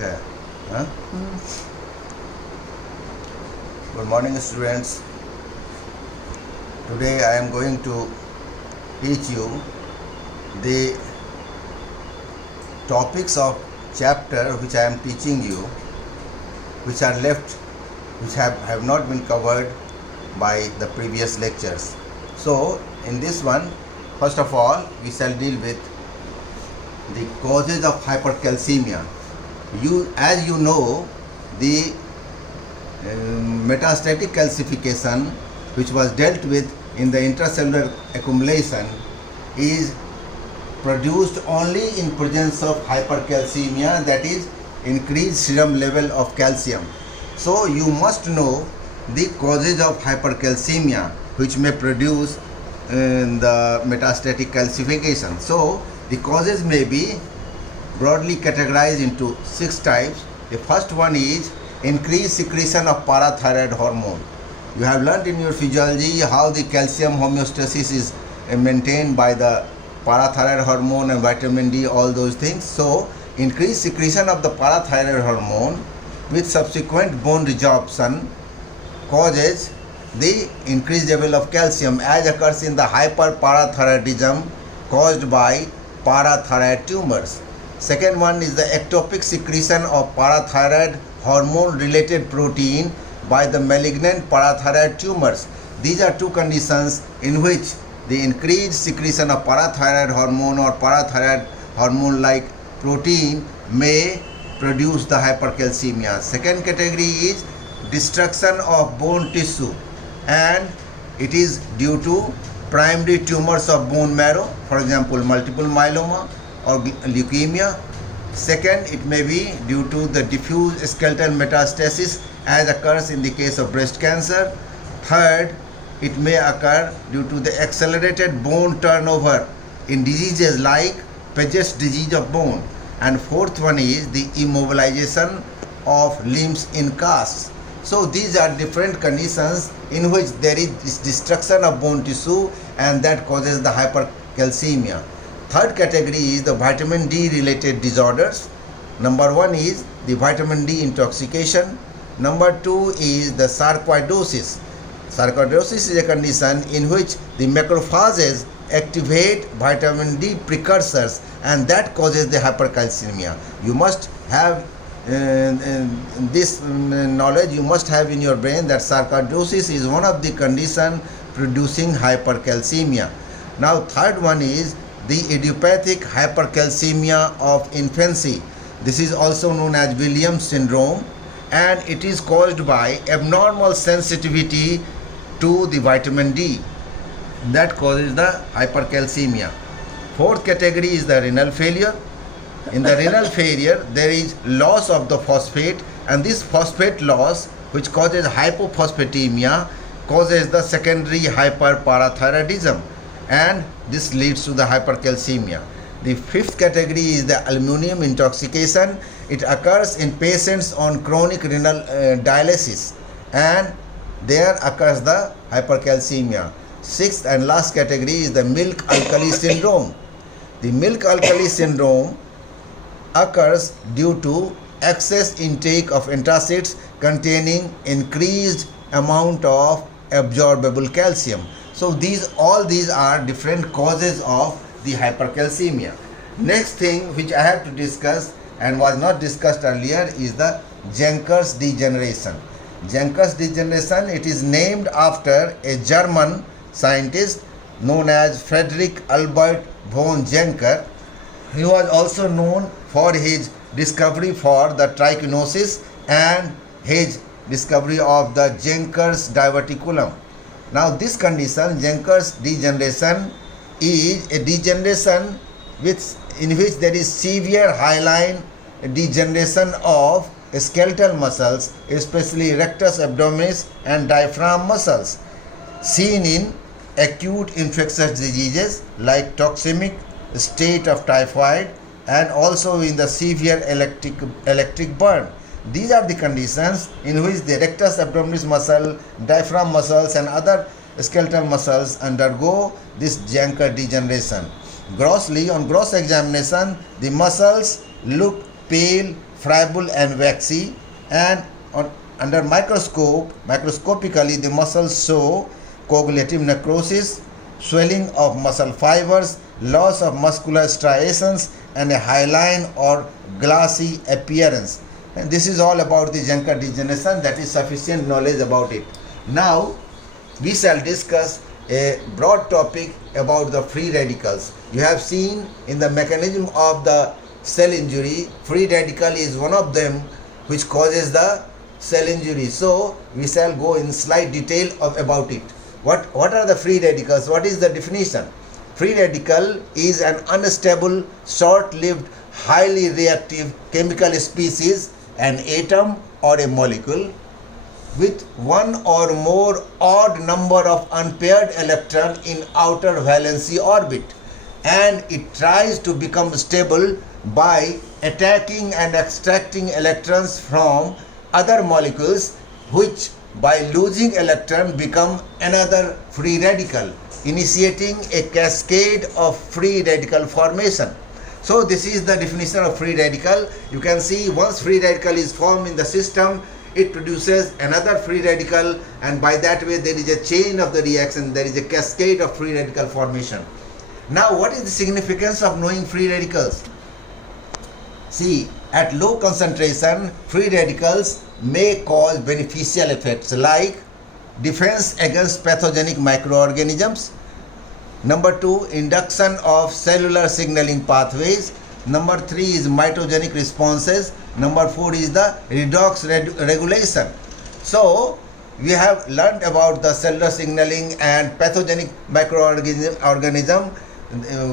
है हाँ? Good morning students. Today I am going to teach you the topics of chapter which I am teaching you, which are left, which have not been covered by the previous lectures. So in this one, first of all, we shall deal with the causes of hypercalcemia. As you know, the metastatic calcification, which was dealt with in the intracellular accumulation, is produced only in presence of hypercalcemia, that is increased serum level of calcium. So you must know the causes of hypercalcemia which may produce the metastatic calcification. So the causes may be broadly categorized into 6 types. The first one is increased secretion of parathyroid hormone. You have learnt in your physiology how the calcium homeostasis is maintained by the parathyroid hormone and vitamin D, all those things. So increased secretion of the parathyroid hormone with subsequent bone resorption causes the increased level of calcium, as occurs in the hyperparathyroidism caused by parathyroid tumors. Second one is the ectopic secretion of parathyroid hormone related protein by the malignant parathyroid tumors. These are two conditions in which the increased secretion of parathyroid hormone or parathyroid hormone like protein may produce the hypercalcemia. Second category is destruction of bone tissue, and it is due to primary tumors of bone marrow, for example multiple myeloma or leukemia. Second, it may be due to the diffuse skeletal metastasis, as occurs in the case of breast cancer. Third, it may occur due to the accelerated bone turnover in diseases like Paget's disease of bone. And fourth one is the immobilization of limbs in casts. So these are different conditions in which there is destruction of bone tissue, and that causes the hypercalcemia. Third category is the vitamin D related disorders. Number one is the vitamin D intoxication. Number two is the sarcoidosis. Sarcoidosis is a condition in which the macrophages activate vitamin D precursors, and that causes the hypercalcemia. You must have this knowledge, you must have in your brain that sarcoidosis is one of the conditions producing hypercalcemia. Now third one is the idiopathic hypercalcemia of infancy. This is also known as Williams syndrome, and it is caused by abnormal sensitivity to the vitamin D. That causes the hypercalcemia. Fourth category is the renal failure. In the renal failure, there is loss of the phosphate, and this phosphate loss, which causes hypophosphatemia, causes the secondary hyperparathyroidism, and this leads to the hypercalcemia. The fifth category is the aluminum intoxication. It occurs in patients on chronic renal dialysis, and there occurs the hypercalcemia. Sixth and last category is the milk alkali syndrome. The milk alkali syndrome occurs due to excess intake of antacids containing increased amount of absorbable calcium. So all these are different causes of the hypercalcemia. Next thing which I have to discuss and was not discussed earlier is the Jenker's degeneration. Jenker's degeneration, it is named after a German scientist known as Friedrich Albert von Jenker. He was also known for his discovery for the trichinosis and his discovery of the Jenker's diverticulum. Now this condition, Jenker's degeneration, is a degeneration in which there is severe hyaline degeneration of skeletal muscles, especially rectus abdominis and diaphragm muscles, seen in acute infectious diseases like toxemic state of typhoid, and also in the severe electric burn. These are the conditions in which the rectus abdominis muscle, diaphragm muscles and other skeletal muscles undergo this Jenker degeneration. On gross examination, the muscles look pale, friable and waxy, and under microscopically the muscles show coagulative necrosis, swelling of muscle fibers, loss of muscular striations, and a hyaline or glassy appearance. And this is all about the Janker degeneration. That is sufficient knowledge about it. Now we shall discuss a broad topic about the free radicals. You have seen in the mechanism of the cell injury, free radical is one of them which causes the cell injury. So we shall go in slight detail about it. What are the free radicals? What is the definition? Free radical is an unstable, short-lived, highly reactive chemical species, an atom or a molecule with one or more odd number of unpaired electrons in outer valency orbit, and it tries to become stable by attacking and extracting electrons from other molecules, which by losing electron become another free radical, initiating a cascade of free radical formation. So this is the definition of free radical. You can see once free radical is formed in the system, it produces another free radical, and by that way there is a chain of the reaction, there is a cascade of free radical formation. Now what is the significance of knowing free radicals? See, at low concentration, free radicals may cause beneficial effects like defense against pathogenic microorganisms. Number 2, induction of cellular signaling pathways. Number 3 is mitogenic responses. Number 4 is the redox regulation. So we have learned about the cellular signaling and pathogenic microorganism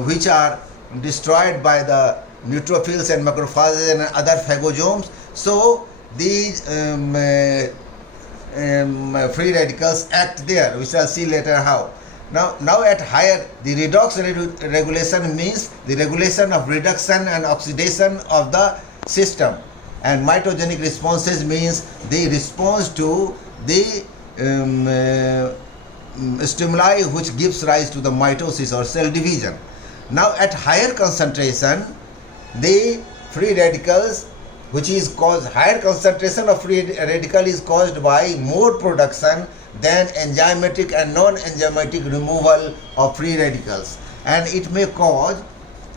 which are destroyed by the neutrophils and macrophages and other phagosomes. So these free radicals act there. We shall see later how. Now at higher, the redox regulation means the regulation of reduction and oxidation of the system, and mitogenic responses means the response to the stimuli which gives rise to the mitosis or cell division. Now at higher concentration, the free radicals, which is caused, higher concentration of free radical is caused by more production than enzymatic and non-enzymatic removal of free radicals, and it may cause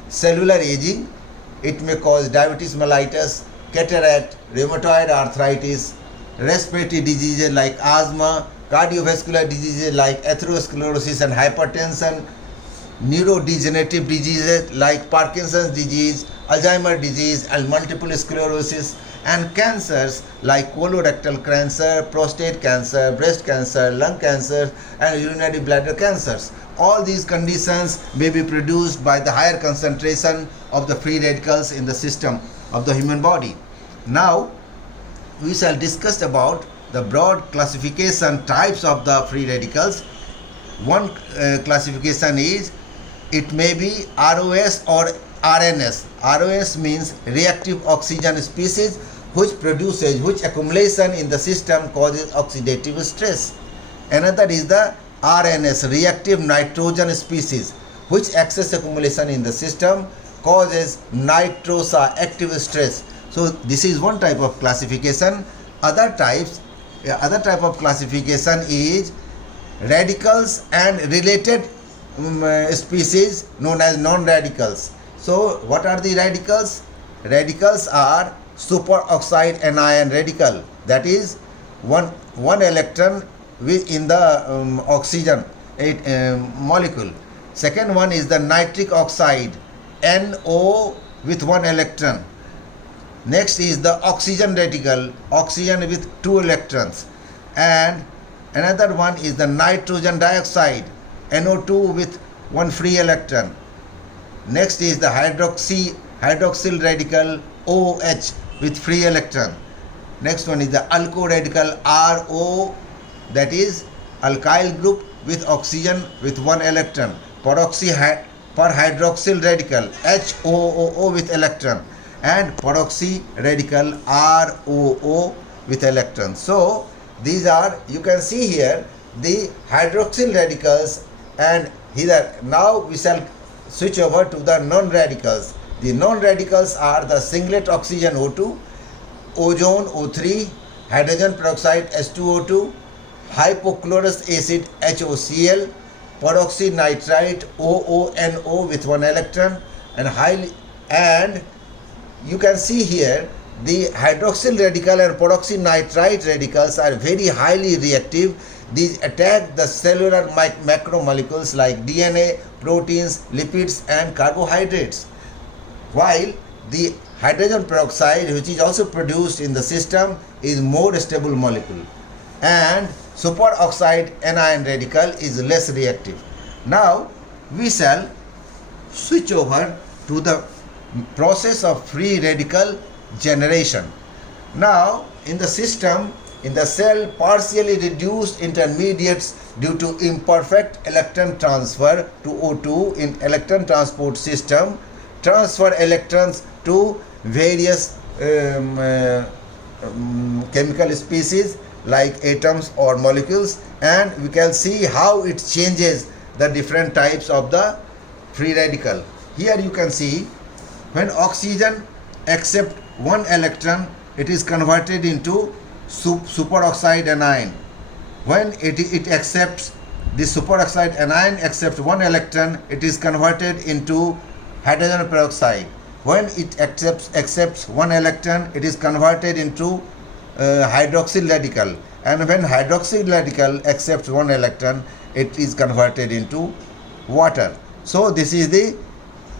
cellular aging, it may cause diabetes mellitus, cataract, rheumatoid arthritis, respiratory diseases like asthma, cardiovascular diseases like atherosclerosis and hypertension, neurodegenerative diseases like Parkinson's disease, Alzheimer's disease and multiple sclerosis, and cancers like colorectal cancer, prostate cancer, breast cancer, lung cancer and urinary bladder cancers. All these conditions may be produced by the higher concentration of the free radicals in the system of the human body. Now we shall discuss about the broad classification types of the free radicals. One classification is it may be ROS or RNS. ROS means reactive oxygen species, which accumulation in the system causes oxidative stress. Another is the RNS, reactive nitrogen species, which excess accumulation in the system causes nitrosa, active stress. So this is one type of classification. Other type of classification is radicals and related species known as non-radicals. So what are the radicals? Radicals are superoxide anion radical, that is one electron in the oxygen molecule. Second one is the nitric oxide, NO with one electron. Next is the oxygen radical, oxygen with 2 electrons. And another one is the nitrogen dioxide, NO2 with 1 free electron. Next is the hydroxyl radical, OH with free electron. Next one is the alkyl radical, RO, that is alkyl group with oxygen with 1 electron. Perhydroxyl radical, HOOO with electron, and peroxy radical, ROO with electron. So these are, you can see here, the hydroxyl radicals. And here now we shall switch over to the non-radicals. The non-radicals are the singlet oxygen O2, ozone O3, hydrogen peroxide H2O2, hypochlorous acid HOCl, peroxynitrite OONO with one electron, and you can see here the hydroxyl radical and peroxynitrite radicals are very highly reactive. These attack the cellular macromolecules like DNA, proteins, lipids and carbohydrates. While the hydrogen peroxide, which is also produced in the system, is more stable molecule, and superoxide anion radical is less reactive. Now we shall switch over to the process of free radical generation. Now in the system, in the cell, partially reduced intermediates due to imperfect electron transfer to O2 in electron transport system transfer electrons to various chemical species like atoms or molecules, and we can see how it changes the different types of the free radical. Here you can see when oxygen accepts one electron, it is converted into superoxide anion. When it accepts, the superoxide anion accepts one electron, it is converted into hydrogen peroxide. When it accepts one electron, it is converted into hydroxyl radical, and when hydroxyl radical accepts one electron, it is converted into water. So this is the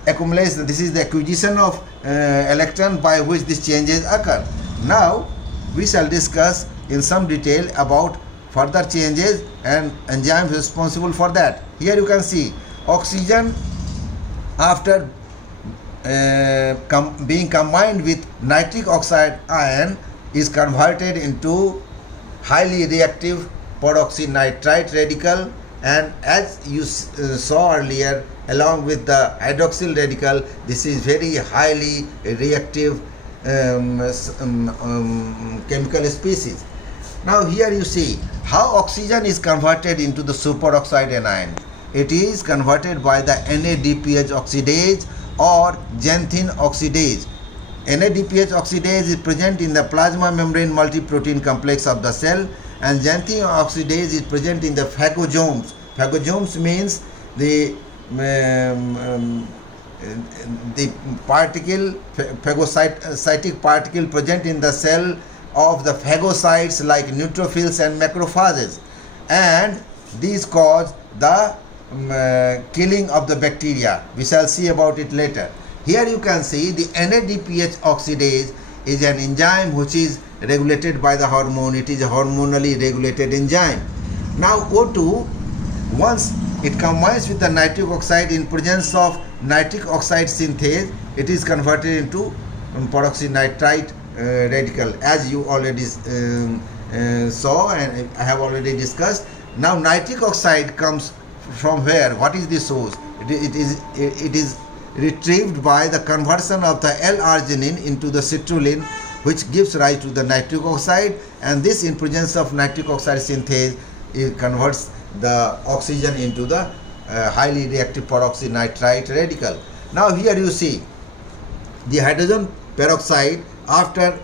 accumulation, this is the acquisition of electron by which these changes occur. Now we shall discuss in some detail about further changes and enzymes responsible for that. Here you can see oxygen, after being combined with nitric oxide ion, is converted into highly reactive peroxynitrite radical, and as you saw earlier, along with the hydroxyl radical, this is very highly reactive chemical species. Now here you see how oxygen is converted into the superoxide anion. It is converted by the NADPH oxidase or xanthine oxidase. NADPH oxidase is present in the plasma membrane multiprotein complex of the cell, and xanthine oxidase is present in the phagosomes. Phagosomes means the phagocytic particle present in the cell of the phagocytes like neutrophils and macrophages, and these cause the killing of the bacteria. We shall see about it later. Here you can see the NADPH oxidase is an enzyme which is regulated by the hormone. It is a hormonally regulated enzyme. Now O2, once it combines with the nitric oxide in presence of nitric oxide synthase, it is converted into peroxynitrite radical, as you already saw and I have already discussed. Now nitric oxide comes from where? What is the source? It is retrieved by the conversion of the L-arginine into the citrulline, which gives rise to the nitric oxide, and this in presence of nitric oxide synthase, it converts the oxygen into the highly reactive peroxynitrite radical. Now here you see the hydrogen peroxide, after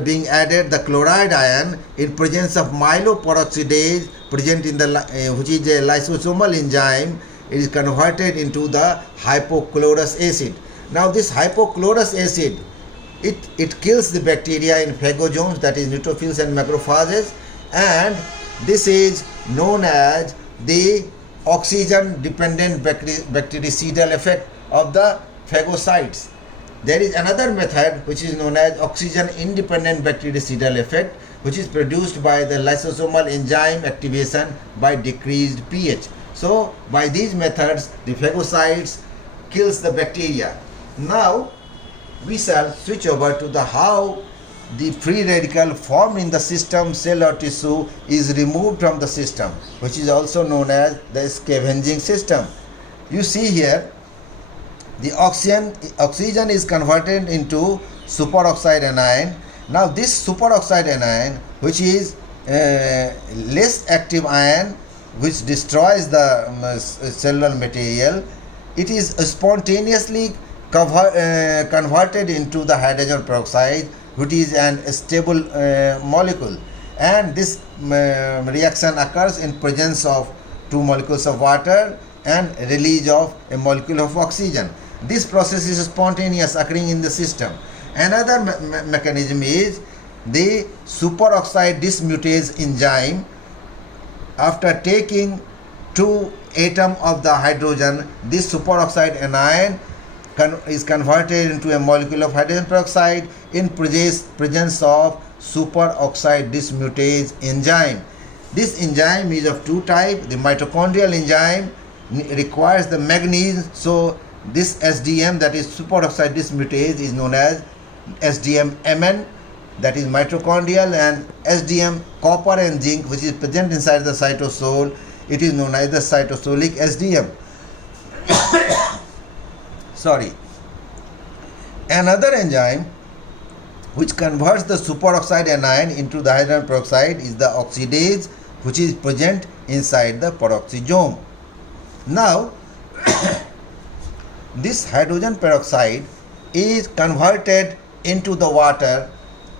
being added the chloride ion in presence of myeloperoxidase present in the which is a lysosomal enzyme, it is converted into the hypochlorous acid. Now this hypochlorous acid, it kills the bacteria in phagosomes, that is neutrophils and macrophages, and this is known as the oxygen dependent bactericidal effect of the phagocytes. There is another method which is known as oxygen independent bactericidal effect, which is produced by the lysosomal enzyme activation by decreased pH. So by these methods the phagocytes kills the bacteria. Now we shall switch over to the how the free radical formed in the system, cell or tissue is removed from the system, which is also known as the scavenging system. You see here the oxygen is converted into superoxide anion. Now this superoxide anion, which is less active ion which destroys the cellular material, it is spontaneously converted into the hydrogen peroxide, which is an stable molecule, and this reaction occurs in presence of two molecules of water and release of a molecule of oxygen. This process is spontaneous, occurring in the system. Another mechanism is the superoxide dismutase enzyme. After taking two atom of the hydrogen, this superoxide anion is converted into a molecule of hydrogen peroxide in presence of superoxide dismutase enzyme. This enzyme is of two types. The mitochondrial enzyme requires the manganese, so this SDM, that is superoxide dismutase, is known as SDM-Mn, that is mitochondrial, and SDM copper and zinc, which is present inside the cytosol, it is known as the cytosolic SDM. Sorry. Another enzyme which converts the superoxide anion into the hydrogen peroxide is the oxidase, which is present inside the peroxisome. Now, this hydrogen peroxide is converted into the water.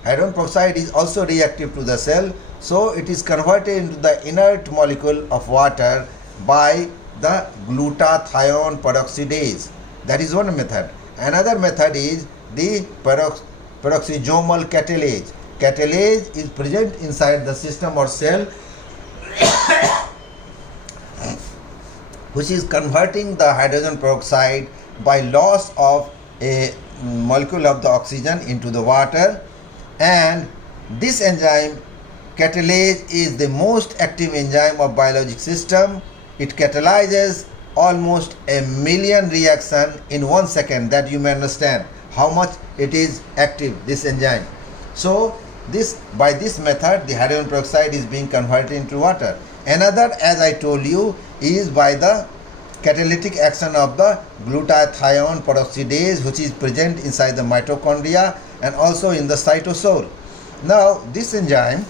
Hydrogen peroxide is also reactive to the cell, so it is converted into the inert molecule of water by the glutathione peroxidase. That is one method. Another method is the peroxisomal catalase. Catalase is present inside the system or cell which is converting the hydrogen peroxide by loss of a molecule of the oxygen into the water, and this enzyme catalase is the most active enzyme of biologic system. It catalyzes almost 1 million reactions in 1 second, that you may understand how much it is active, this enzyme. So by this method the hydrogen peroxide is being converted into water. Another, as I told you, is by the catalytic action of the glutathione peroxidase, which is present inside the mitochondria and also in the cytosol. Now this enzyme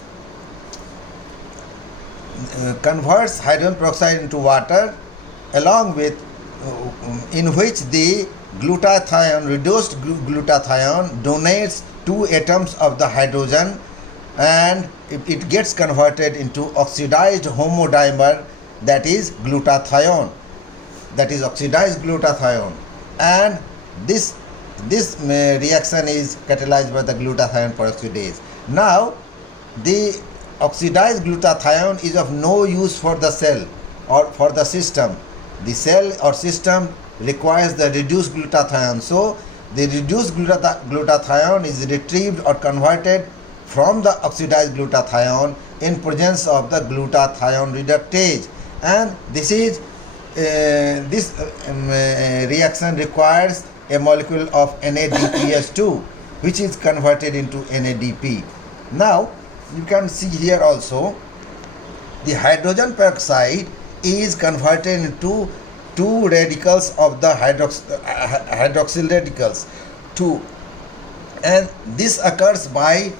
converts hydrogen peroxide into water, along with in which the glutathione, reduced glutathione, donates 2 atoms of the hydrogen, and it gets converted into oxidized homodimer, that is glutathione, that is oxidized glutathione, and this reaction is catalyzed by the glutathione peroxidase. Now the oxidized glutathione is of no use for the cell or for the system. The cell or system requires the reduced glutathione, so the reduced glutathione is retrieved or converted from the oxidized glutathione in presence of the glutathione reductase, and this reaction requires a molecule of NADPH2, which is converted into NADP. Now you can see here also the hydrogen peroxide is converted into 2 radicals of the hydroxyl radicals, 2, and this occurs by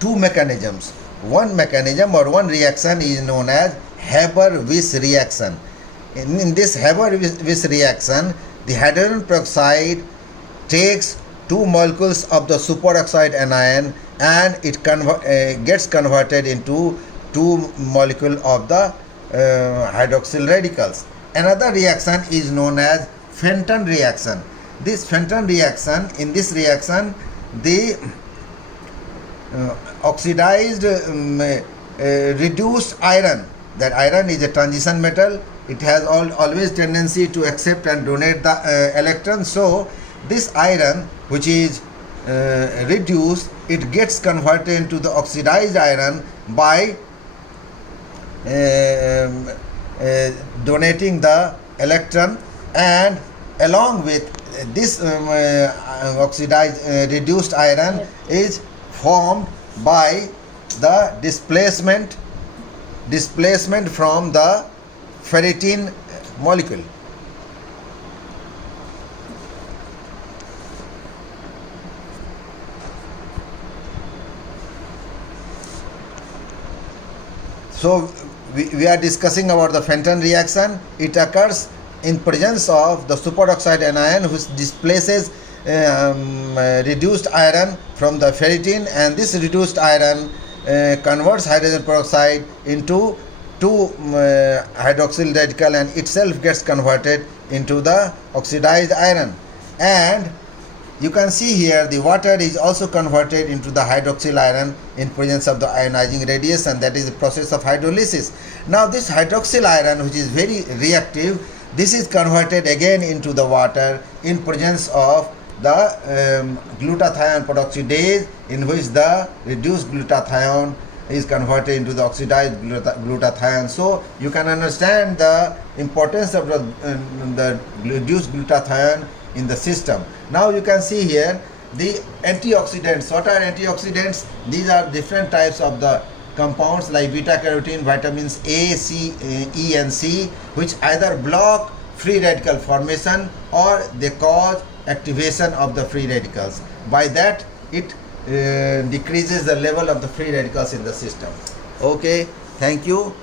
2 mechanisms. One mechanism or one reaction is known as Haber-Weiss reaction. In this Haber-Weiss reaction, the hydrogen peroxide takes 2 molecules of the superoxide anion and it gets converted into 2 molecules of the hydroxyl radicals. Another reaction is known as Fenton reaction. This Fenton reaction, in this reaction, the oxidized reduced iron, that iron is a transition metal, it has always tendency to accept and donate the electron. So this iron, which is reduced, it gets converted into the oxidized iron by donating the electron, and along with this oxidized reduced iron is formed by the displacement from the ferritin molecule. So we are discussing about the Fenton reaction. It occurs in presence of the superoxide anion, which displaces reduced iron from the ferritin, and this reduced iron converts hydrogen peroxide into 2 hydroxyl radical and itself gets converted into the oxidized iron. And you can see here the water is also converted into the hydroxyl iron in presence of the ionizing radiation, that is the process of hydrolysis. Now this hydroxyl iron, which is very reactive, this is converted again into the water in presence of the glutathione peroxidase, in which the reduced glutathione is converted into the oxidized glutathione. So you can understand the importance of the reduced glutathione in the system. Now you can see here the antioxidants. What are antioxidants? These are different types of the compounds like beta carotene, vitamins A, C, E and C, which either block free radical formation or they cause activation of the free radicals. By that it decreases the level of the free radicals in the system. Okay, thank you.